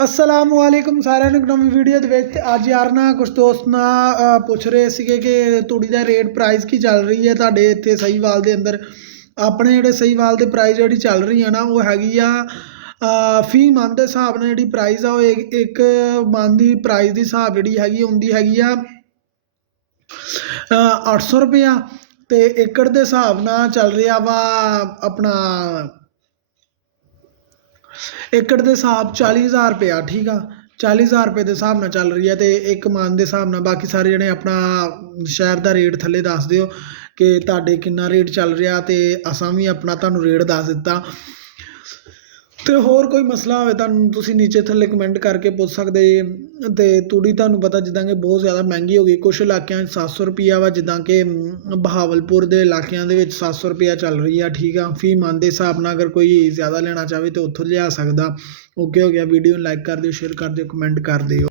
असलामुअलैकुम सारिਆਂ ਨੂੰ ਨਵੀਂ ਵੀਡੀਓ ਦੇ ਵਿੱਚ ਅੱਜ ਯਾਰ ਨਾ ਕੁਝ ਦੋਸਤ ਨਾ ਪੁੱਛ ਰਹੇ ਸੀਗੇ ਕਿ ਤੂੜੀ ਦਾ ਰੇਟ ਪ੍ਰਾਈਸ ਕੀ ਚੱਲ ਰਹੀ ਹੈ ਤੁਹਾਡੇ ਇੱਥੇ ਸਹੀਵਾਲ ਦੇ ਅੰਦਰ। ਆਪਣੇ ਜਿਹੜੇ ਸਹੀਵਾਲ ਦੇ ਪ੍ਰਾਈਸ ਜਿਹੜੀ ਚੱਲ ਰਹੀ ਹੈ ਨਾ ਉਹ ਹੈਗੀ ਆ ਫੀ ਮੰਥ ਦੇ ਹਿਸਾਬ ਨਾਲ ਜਿਹੜੀ ਪ੍ਰਾਈਸ ਆ ਉਹ ਇੱਕ ਮੰਥ ਦੀ ਪ੍ਰਾਈਸ ਦੀ ਹਿਸਾਬ ਜਿਹੜੀ ਹੈਗੀ ਹੁੰਦੀ ਹੈਗੀ ਆ 800 ਰੁਪਇਆ ਤੇ ਏਕੜ ਦੇ ਹਿਸਾਬ ਨਾਲ ਚੱਲ ਰਿਹਾ ਵਾ ਆਪਣਾ ਏਕੜ ਦੇ ਹਿਸਾਬ 40,000 रुपया। ठीक आ 40,000 रुपये के हिसाब ਨਾਲ ਚੱਲ ਰਹੀ ਹੈ ਤੇ ਇੱਕ ਮੰਨ ਦੇ ਹਿਸਾਬ ਨਾਲ ਬਾਕੀ ਸਾਰੇ ਜਣੇ ਆਪਣਾ ਸ਼ਹਿਰ ਦਾ ਰੇਟ ਥੱਲੇ ਦੱਸ ਦਿਓ ਕਿ ਤੁਹਾਡੇ ਕਿੰਨਾ ਰੇਟ ਚੱਲ ਰਿਹਾ ਤੇ ਅਸਾਂ ਵੀ ਆਪਣਾ ਤੁਹਾਨੂੰ ਰੇਟ ਦੱਸ ਦਿੱਤਾ। ਤੇ ਹੋਰ ਕੋਈ ਮਸਲਾ ਹੋਵੇ ਤੁਹਾਨੂੰ ਤੁਸੀਂ ਨੀਚੇ ਥੱਲੇ ਕਮੈਂਟ ਕਰਕੇ ਪੁੱਛ ਸਕਦੇ ਜੇ। ਤੇ ਤੂੜੀ ਤੁਹਾਨੂੰ ਪਤਾ ਜਿੱਦਾਂ ਕਿ ਬਹੁਤ ਜ਼ਿਆਦਾ ਮਹਿੰਗੀ ਹੋ ਗਈ, ਕੁਛ ਇਲਾਕਿਆਂ 'ਚ 700 ਰੁਪਈਆ ਵਾ, ਜਿੱਦਾਂ ਕਿ ਬਹਾਵਲਪੁਰ ਦੇ ਇਲਾਕਿਆਂ ਦੇ ਵਿੱਚ 700 ਰੁਪਈਆ ਚੱਲ ਰਹੀ ਆ। ਠੀਕ ਆ, ਫੀ ਮੰਥ ਦੇ ਹਿਸਾਬ ਨਾਲ ਅਗਰ ਕੋਈ ਜ਼ਿਆਦਾ ਲੈਣਾ ਚਾਹਵੇ ਤਾਂ ਉੱਥੋਂ ਲਿਆ ਸਕਦਾ। ਓਕੇ ਹੋ ਗਿਆ, ਵੀਡੀਓ ਨੂੰ ਲਾਈਕ ਕਰ ਦਿਓ, ਸ਼ੇਅਰ ਕਰ ਦਿਓ, ਕਮੈਂਟ ਕਰ ਦਿਓ।